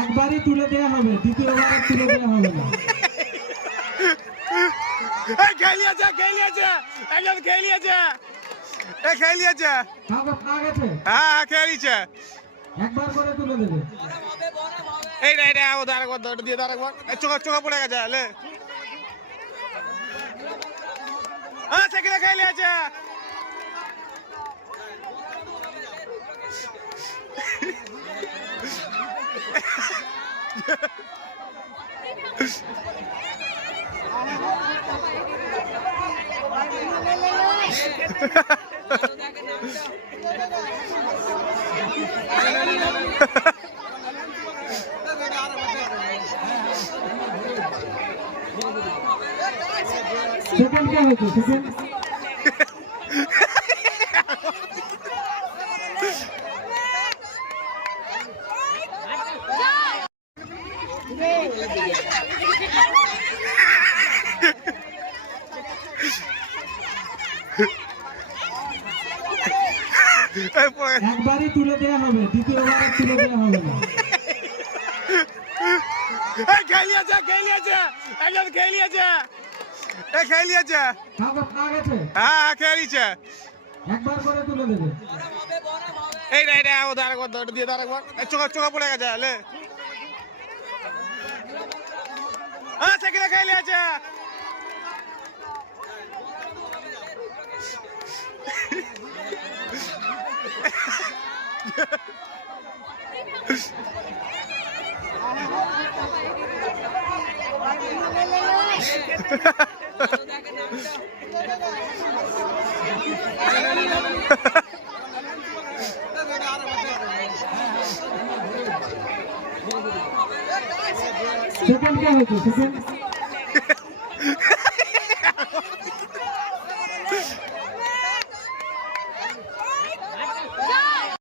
একবারই তুলে দেওয়া হবে, দ্বিতীয়বার তুলে দেওয়া হবে না। খেলিয়েছে খেলিয়েছে একজন খেলিয়েছে খেলিয়েছে হ্যাঁ খেলিয়েছে একবার করে তুলে দেবে। এইটা এটা ওদের আরেকবার দিয়ে আরেকবার চোখা চোখা পড়ে গেছে লে হ্যাঁ সেখানে খেলিয়েছে সেকেন্ড কে হয়েছে? সেকেন্ড একবারই তুলে দেওয়া হবে, দ্বিতীয়বার তুলে দেওয়া হবে না। খেলিয়েছে খেলিয়েছে একজন খেলিয়েছে খেলিয়েছে হ্যাঁ খেলিয়েছে একবার করে তুলে দেবে। এইটা এটা ওদের আরেকবার দিয়ে আরেকবার চোখা চোখা পড়ে গেছে লে হ্যাঁ সেখানে খেলিয়েছে সেকেন্ড কে হয়েছে? সেকেন্ড